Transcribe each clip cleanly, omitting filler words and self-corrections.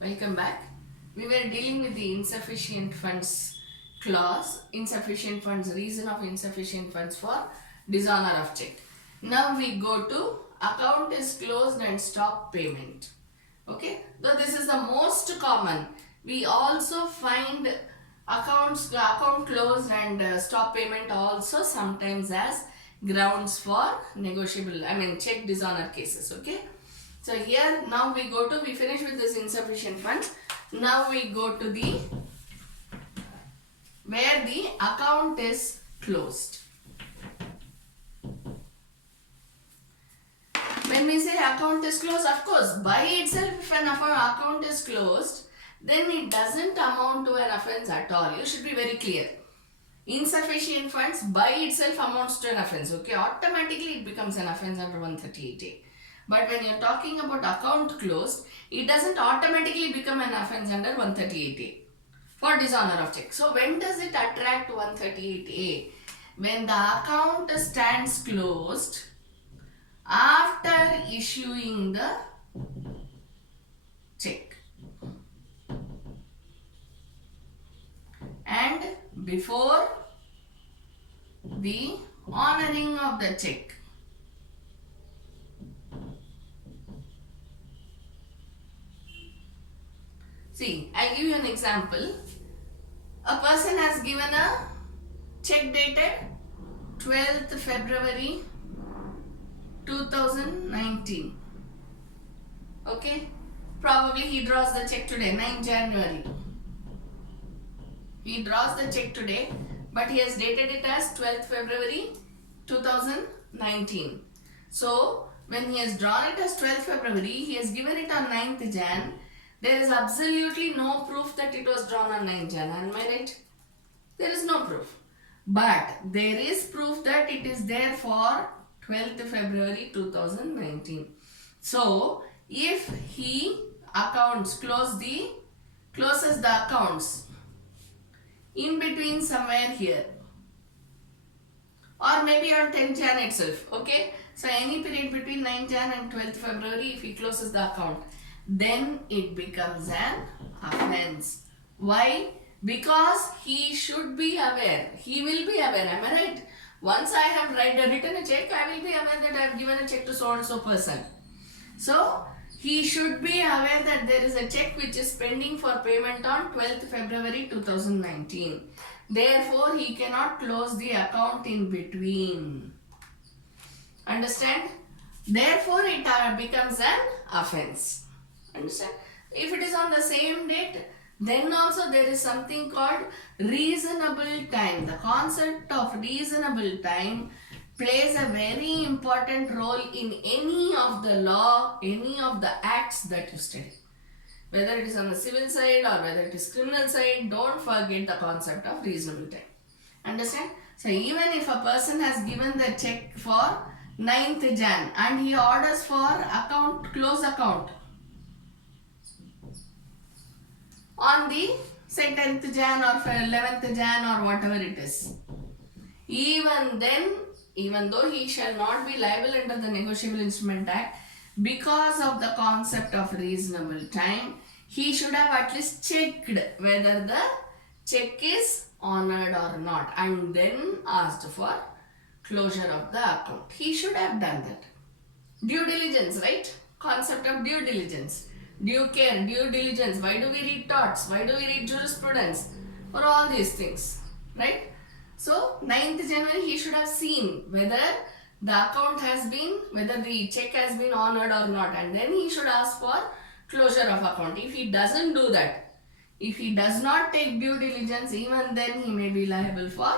Welcome back. We were dealing with the insufficient funds clause, insufficient funds, reason of insufficient funds for dishonor of check. Now we go to account is closed and stop payment. Okay, so this is the most common. We also find account closed and stop payment also sometimes as grounds for check dishonor cases. Okay. So here now we finish with this insufficient funds. Now we go to the where the account is closed. When we say account is closed, of course, by itself if an account is closed, then it doesn't amount to an offence at all. You should be very clear. Insufficient funds by itself amounts to an offence. Okay, automatically it becomes an offence under 138A. But when you're talking about account closed, it doesn't automatically become an offence under 138A for dishonor of check. So when does it attract 138A? When the account stands closed after issuing the check and before the honoring of the check. See, I give you an example. A person has given a check dated 12th February 2019. Okay, probably he draws the check today, 9 January. He draws the check today, but he has dated it as 12th February 2019. So, when he has drawn it as 12th February, he has given it on 9th Jan. There is absolutely no proof that it was drawn on 9th Jan. Am I right? There is no proof. But there is proof that it is there for 12th February 2019. So, if he closes the accounts in between somewhere here or maybe on 10th Jan itself, okay? So, any period between 9th Jan and 12th February, if he closes the account, then it becomes an offence. Why? Because he should be aware. He will be aware. Am I right? Once I have written a check, I will be aware that I have given a check to so and so person. So, he should be aware that there is a check which is pending for payment on 12th February 2019. Therefore, he cannot close the account in between. Understand? Therefore, it becomes an offence. Understand? If it is on the same date, then also there is something called reasonable time. The concept of reasonable time plays a very important role in any of the law, any of the acts that you study. Whether it is on the civil side or whether it is criminal side, don't forget the concept of reasonable time. Understand? So even if a person has given the check for 9th Jan and he orders for close account on the say 10th Jan or 11th Jan or whatever it is, even then, even though he shall not be liable under the Negotiable Instruments Act, because of the concept of reasonable time, he should have at least checked whether the check is honored or not and then asked for closure of the account. He should have done that. Due diligence, right? Concept of due diligence. Due care, due diligence. Why do we read torts? Why do we read jurisprudence? For all these things, right? So, 9th January he should have seen whether the account has been, whether the check has been honored or not, and then he should ask for closure of account. If he doesn't do that, if he does not take due diligence, even then he may be liable for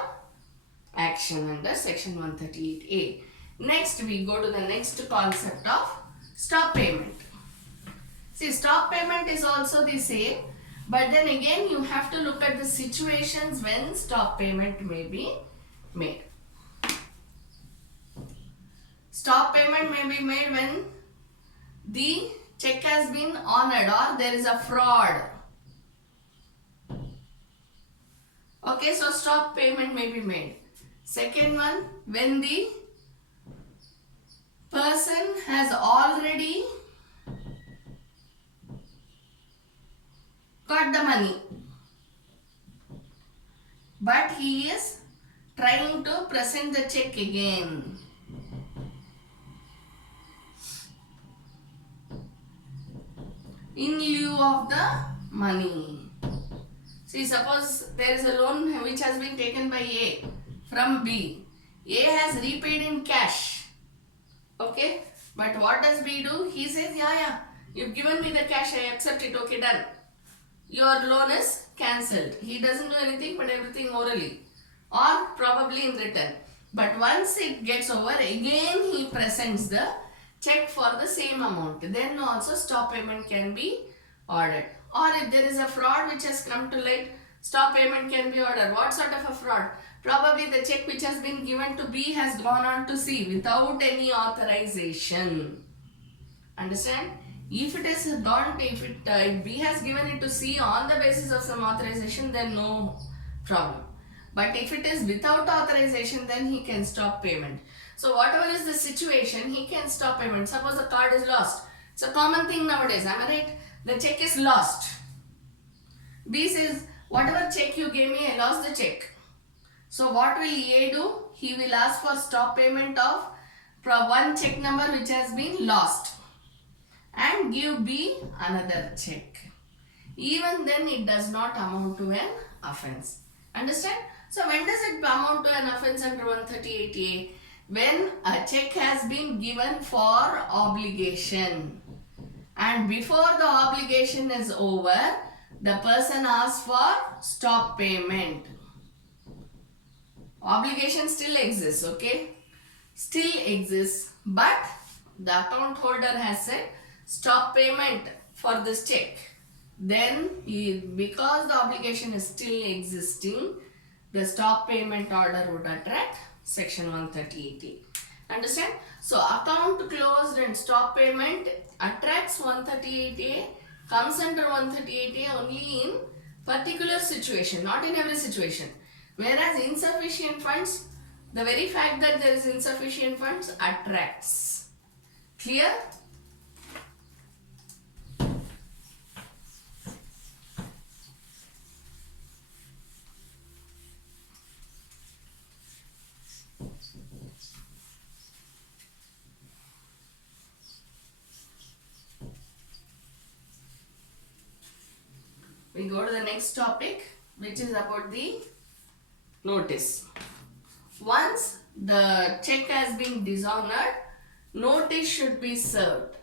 action under section 138A. Next, we go to the next concept of stop payment. See, stop payment is also the same, but then again you have to look at the situations when stop payment may be made. Stop payment may be made when the check has been honored or there is a fraud. Okay, so stop payment may be made. Second one, when the person has already got the money, but he is trying to present the check again. In lieu of the money. See, suppose there is a loan which has been taken by A from B. A has repaid in cash. Okay, but what does B do? He says, yeah, you've given me the cash, I accept it, okay, done. Your loan is cancelled. He doesn't do anything but everything orally or probably in written. But once it gets over, again he presents the check for the same amount. Then also stop payment can be ordered. Or if there is a fraud which has come to light, stop payment can be ordered. What sort of a fraud? Probably the check which has been given to B has gone on to C without any authorization. Understand? If it is gone, if B has given it to C on the basis of some authorization, then no problem. But if it is without authorization, then he can stop payment. So whatever is the situation, he can stop payment. Suppose the card is lost. It's a common thing nowadays, am I right? The check is lost. B says, whatever check you gave me, I lost the check. So what will A do? He will ask for stop payment of one check number which has been lost and give B another check. Even then it does not amount to an offence. Understand? So when does it amount to an offence under 138A? When a check has been given for obligation and before the obligation is over, the person asks for stop payment. Obligation still exists, okay? Still exists, but the account holder has said stop payment for this check. Then, because the obligation is still existing, the stop payment order would attract section 138A. Understand? So, account closed and stop payment attracts 138A, comes under 138A only in particular situation, not in every situation. Whereas insufficient funds, the very fact that there is insufficient funds attracts. Clear? We go to the next topic, which is about the notice. Once the check has been dishonored, notice should be served.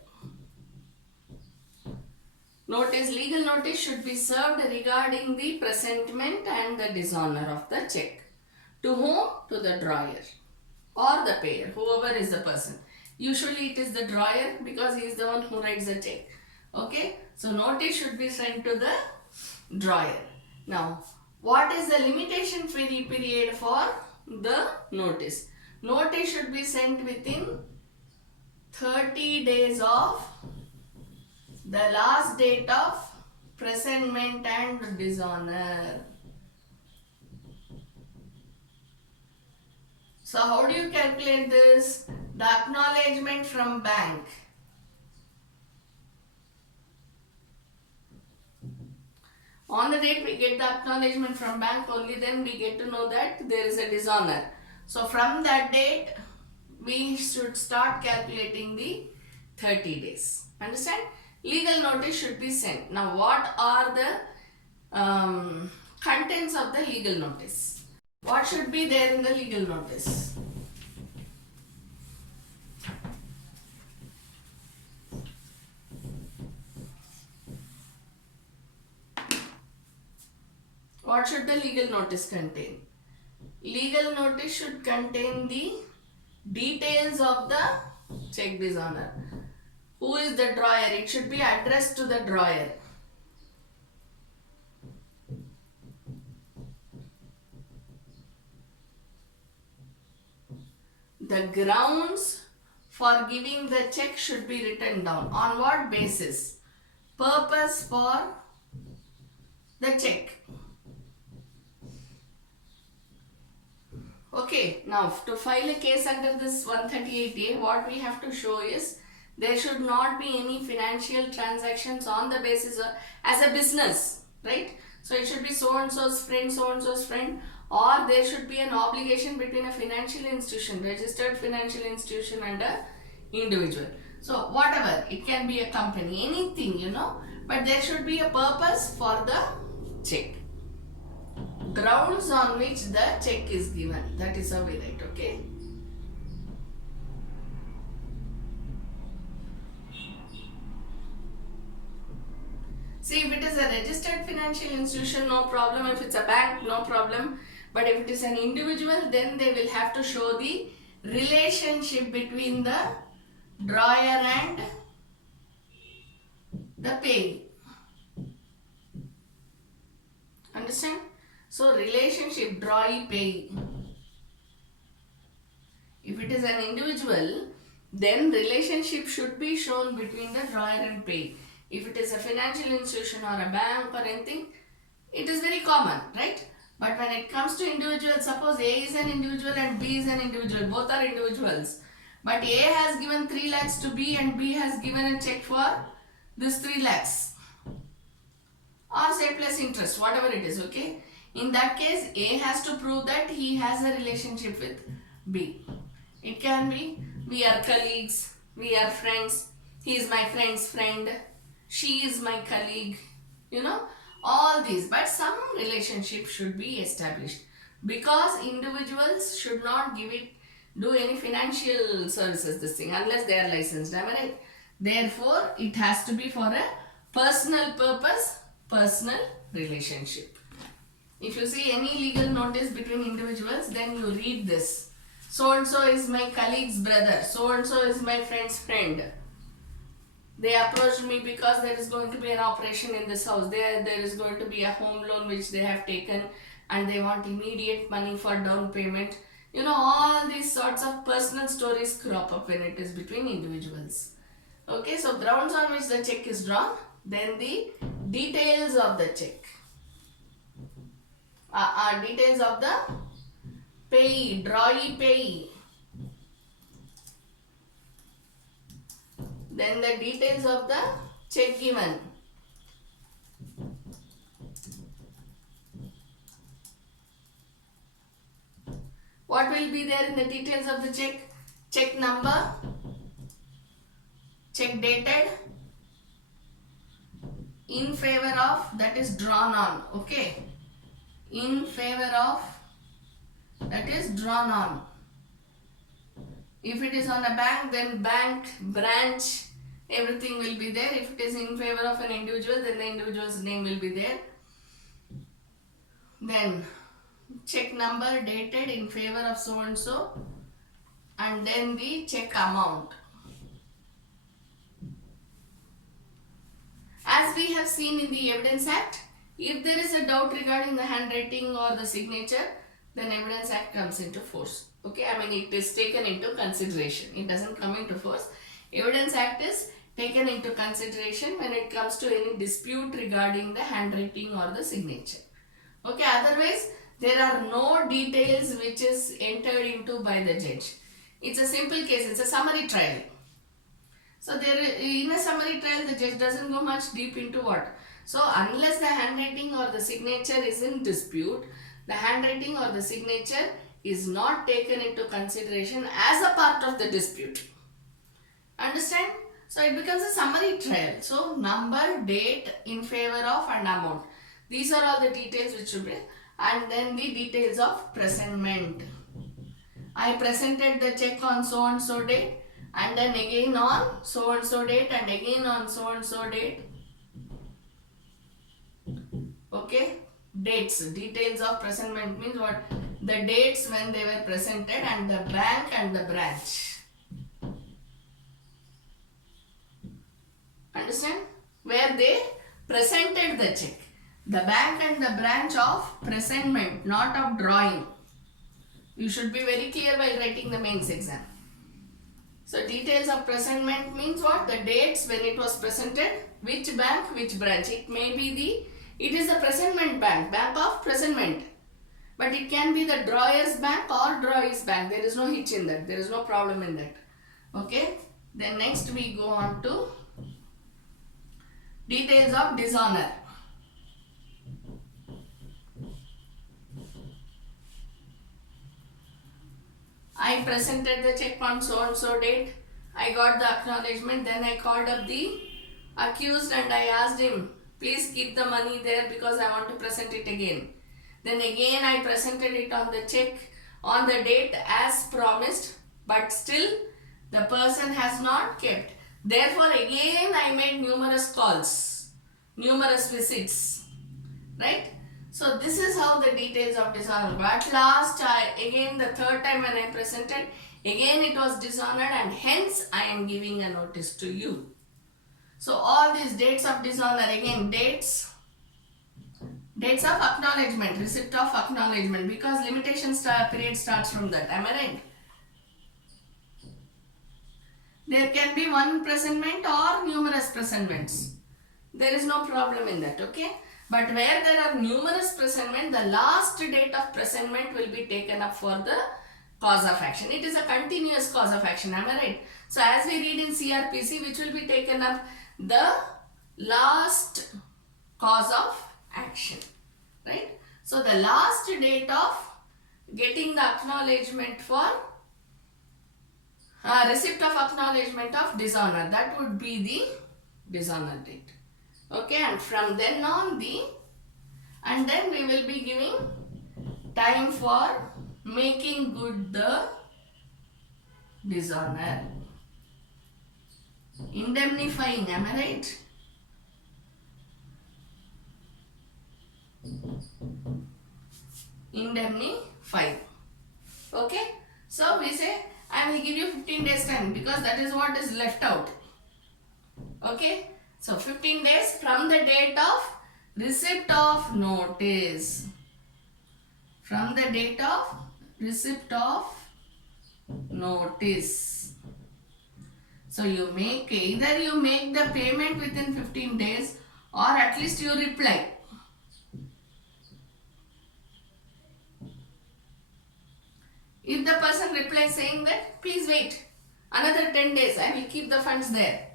Notice, legal notice should be served regarding the presentment and the dishonor of the check. To whom? To the drawer or the payer, whoever is the person. Usually it is the drawer because he is the one who writes the check. Okay, so notice should be sent to the drawer. Now, what is the limitation period for the notice? Notice should be sent within 30 days of the last date of presentment and dishonor. So how do you calculate this? The acknowledgement from bank. On the date we get the acknowledgement from bank, only then we get to know that there is a dishonor. So from that date we should start calculating the 30 days. Understand? Legal notice should be sent. Now what are the contents of the legal notice? What should be there in the legal notice? What should the legal notice contain? Legal notice should contain the details of the check dishonor. Who is the drawer? It should be addressed to the drawer. The grounds for giving the check should be written down. On what basis? Purpose for the check. Okay, now to file a case under this 138A, what we have to show is there should not be any financial transactions on the basis of, as a business, right? So it should be so and so's friend, or there should be an obligation between a financial institution, registered financial institution, and a individual. So whatever, it can be a company, anything, you know, but there should be a purpose for the check. Grounds on which the check is given, that is how we write, okay? See, if it is a registered financial institution, no problem. If it's a bank, no problem. But if it is an individual, then they will have to show the relationship between the drawer and the payee. Understand? So, relationship drawee-payee. If it is an individual, then relationship should be shown between the drawer and payee. If it is a financial institution or a bank or anything, it is very common, right? But when it comes to individuals, suppose A is an individual and B is an individual, both are individuals. But A has given 3 lakhs to B and B has given a check for this 3 lakhs. Or say plus interest, whatever it is, okay? In that case, A has to prove that he has a relationship with B. It can be, we are colleagues, we are friends, he is my friend's friend, she is my colleague, you know, all these. But some relationship should be established, because individuals should not do any financial services, this thing, unless they are licensed, am I right? Therefore, it has to be for a personal purpose, personal relationship. If you see any legal notice between individuals, then you read this. So and so is my colleague's brother, so and so is my friend's friend. They approached me because there is going to be an operation in this house. There is going to be a home loan which they have taken and they want immediate money for down payment. You know, all these sorts of personal stories crop up when it is between individuals. Okay, so grounds on which the check is drawn, then the details of the check. Details of the payee, drawee-payee. Then the details of the check given. What will be there in the details of the check? Check number, check dated, in favor of, that is drawn on, okay? In favor of, that is drawn on. If it is on a bank, then bank, branch, everything will be there. If it is in favor of an individual, then the individual's name will be there. Then check number dated in favor of so and so, and then the check amount. As we have seen in the Evidence Act, if there is a doubt regarding the handwriting or the signature, then Evidence Act comes into force. Okay, I mean it is taken into consideration. It doesn't come into force. Evidence Act is taken into consideration when it comes to any dispute regarding the handwriting or the signature. Okay, otherwise there are no details which is entered into by the judge. It's a simple case, it's a summary trial. So there, in a summary trial, the judge doesn't go much deep into what. So unless the handwriting or the signature is in dispute, the handwriting or the signature is not taken into consideration as a part of the dispute. Understand? So it becomes a summary trial. So number, date, in favor of, and amount. These are all the details which should be. And then the details of presentment. I presented the check on so and so date, and then again on so and so date, and again on so and so date. Okay, dates, details of presentment means what? The dates when they were presented, and the bank and the branch. Understand? Where they presented the check. The bank and the branch of presentment, not of drawing. You should be very clear while writing the mains exam. So details of presentment means what? The dates when it was presented, which bank, which branch. It may be it is the presentment bank, bank of presentment. But it can be the drawer's bank or drawee's bank. There is no hitch in that. There is no problem in that. Okay. Then next we go on to details of dishonor. I presented the check on so and so date. I got the acknowledgement. Then I called up the accused and I asked him, please keep the money there because I want to present it again. Then again I presented it on the check on the date as promised, but still the person has not kept. Therefore again I made numerous calls, numerous visits, right? So this is how the details of dishonor. At last, again the third time when I presented, again it was dishonored and hence I am giving a notice to you. So all these dates of dishonor, again dates of acknowledgement, receipt of acknowledgement, because limitation period starts from that. Am I right? There can be one presentment or numerous presentments. There is no problem in that, okay? But where there are numerous presentment, the last date of presentment will be taken up for the cause of action. It is a continuous cause of action, am I right? So as we read in CRPC, which will be taken up? The last cause of action, right? So the last date of getting the acknowledgement for receipt of acknowledgement of dishonor, that would be the dishonor date. Okay, and from then on and then we will be giving time for making good the dishonor. Indemnifying, am I right? Indemnify. Okay, so we say I will give you 15 days time because that is what is left out. Okay, so 15 days from the date of receipt of notice. From the date of receipt of notice. So you make, either you make the payment within 15 days or at least you reply. If the person replies saying that please wait another 10 days, I will keep the funds there.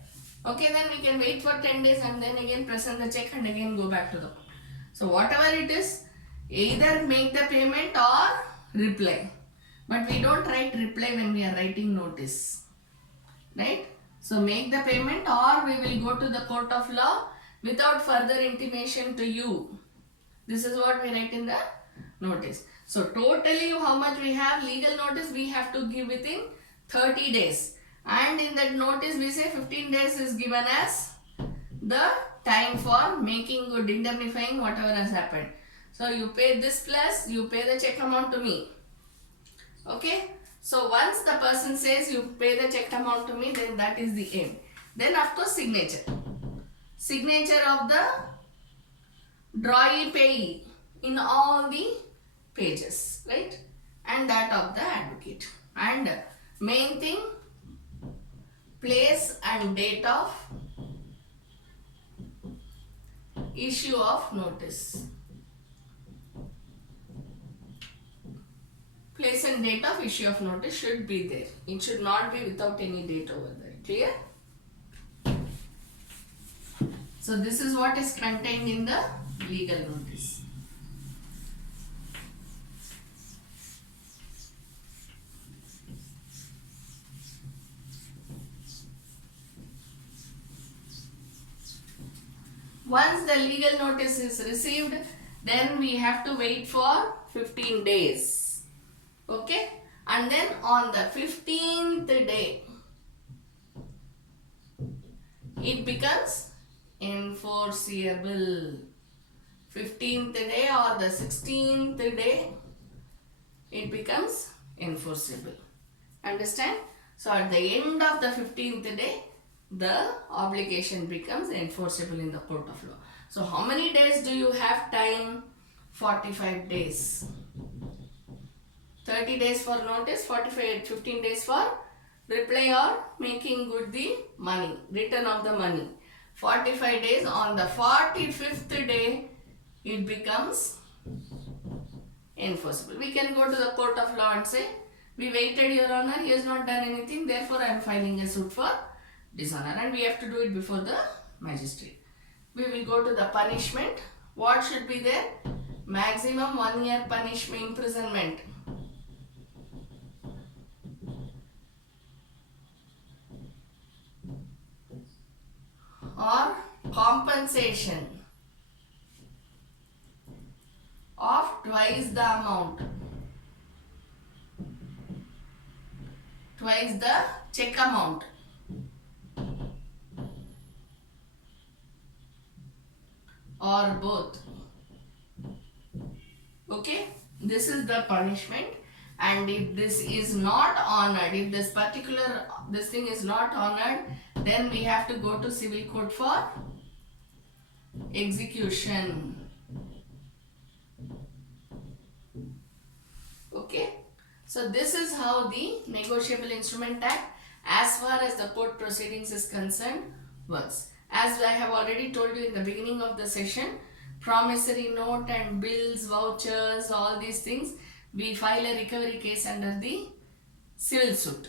Okay, then we can wait for 10 days and then again present the check and again go back to the court. So whatever it is, either make the payment or reply. But we don't write reply when we are writing notice. Right? So make the payment or we will go to the court of law without further intimation to you. This is what we write in the notice. So totally how much we have legal notice we have to give within 30 days. And in that notice we say 15 days is given as the time for making good, indemnifying whatever has happened. So you pay this plus you pay the check amount to me. Okay. So once the person says you pay the check amount to me, then that is the end. Then of course signature. Signature of the drawee payee in all the pages, right? And that of the advocate. And main thing, place and date of issue of notice. Place and date of issue of notice should be there. It should not be without any date over there. Clear? So this is what is contained in the legal notice. Once the legal notice is received, then we have to wait for 15 days. Okay, and then on the 15th day, it becomes enforceable. 15th day or the 16th day, it becomes enforceable. Understand? So at the end of the 15th day, the obligation becomes enforceable in the court of law. So how many days do you have time? 45 days. 30 days for notice, 15 days for reply or making good the money, return of the money. 45 days, on the 45th day, it becomes enforceable. We can go to the court of law and say, we waited, Your Honor, he has not done anything, therefore I am filing a suit for dishonor, and we have to do it before the magistrate. We will go to the punishment. What should be there? Maximum 1 year punishment, imprisonment. or compensation of twice the amount, twice the check amount, or both. Okay, this is the punishment. And if this is not honored, if this thing is not honored, then we have to go to civil court for execution. Okay, so this is how the Negotiable Instrument Act, as far as the court proceedings is concerned, works. As I have already told you in the beginning of the session, promissory note and bills, vouchers, all these things, we file a recovery case under the civil suit.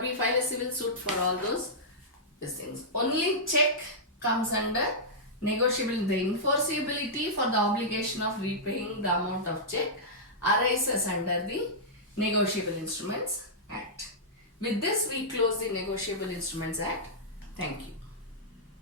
We file a civil suit for all these things. Only check comes under negotiable. The enforceability for the obligation of repaying the amount of check arises under the Negotiable Instruments Act. With this, we close the Negotiable Instruments Act. Thank you.